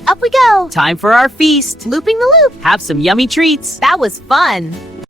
Ready, up we go. Time for our feast. Looping the loop. Have some yummy treats. That was fun.